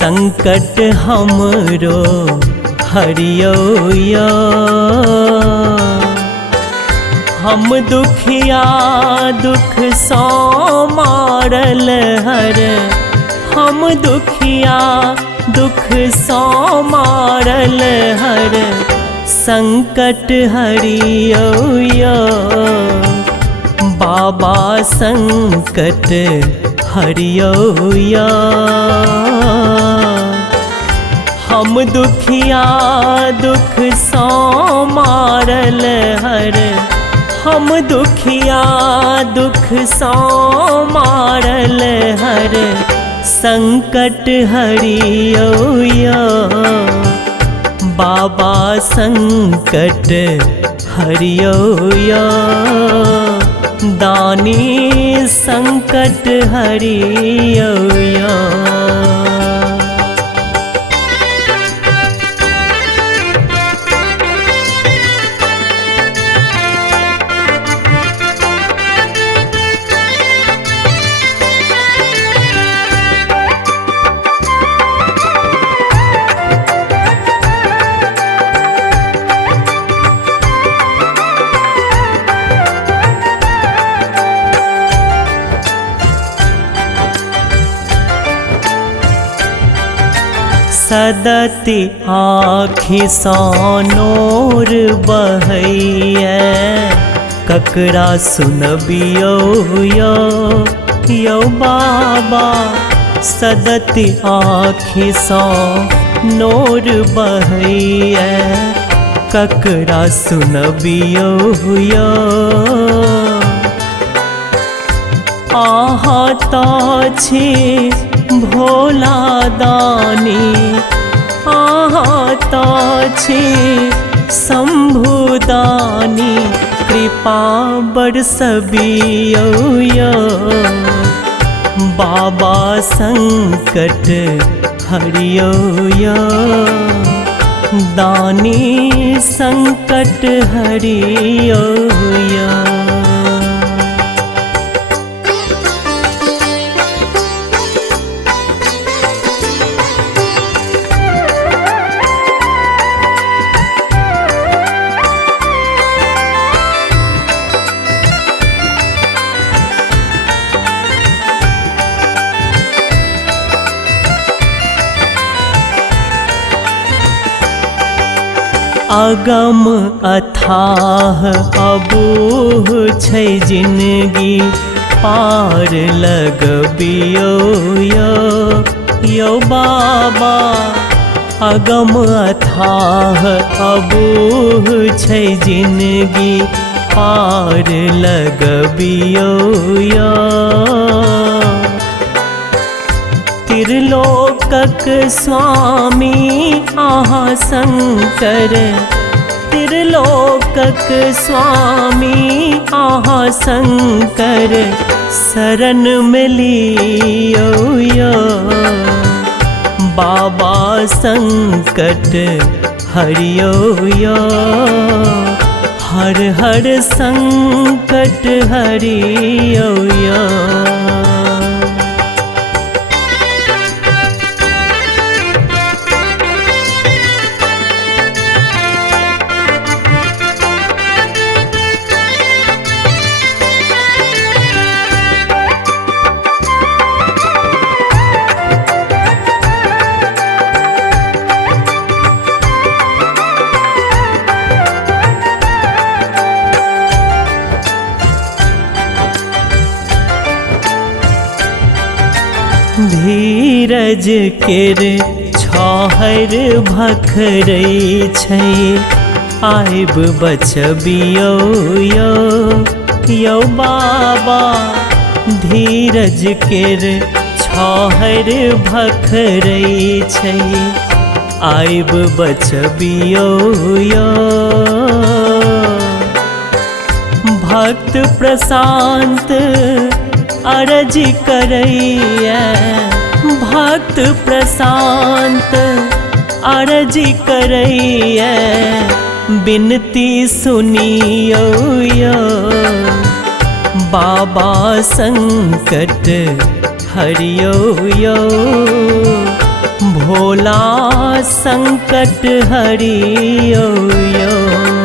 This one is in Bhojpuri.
संकट हमरो हरियो या। हम दुखिया दुख सो मारल हर, हम दुखिया दुख सो मारल हर, संकट हरियो या। बाबा संकट हरियो या। हम दुखिया दुख सो मारल हर, हम दुखिया दुख सो मारल हर, संकट हरियो या। बाबा संकट हरियो या। दानी संकट हरियो या। सदति आँखि सो नोर बहैया, ककरा सुनबियो यो यो बाबा। सदति आँखि सो नोर बहैया, ककरा सुनबियो यो। आहा तो छी भोला दानी, आहा तो छी शंभु दानी, कृपा बरसबियो या। बाबा संकट हरियो या। दानी संकट हरियो या। अगम अथाह अबूह छै जिंदगी, पार लगबियो यो यो बाबा। अगम अथाह अबूह छै जिंदगी, पार लगबियो यो। त्रिलोकक स्वामी आहा शंकर, त्रिलोकक स्वामी आहा शंकर, शरण में लियो या। बाबा संकट हरियो या। हर हर संकट हरियो या। धीरज केर छहर भखरै छै, आइब बचबियो यो यो बाबा। धीरज केर छहर भखरै छै, आइब बचबियो यो। भक्त प्रशांत अर्ज करैया, भक्त प्रशांत अर्ज करैया, बिनती सुनियो यो। बाबा संकट हरियो यो। भोला संकट हरियो यो।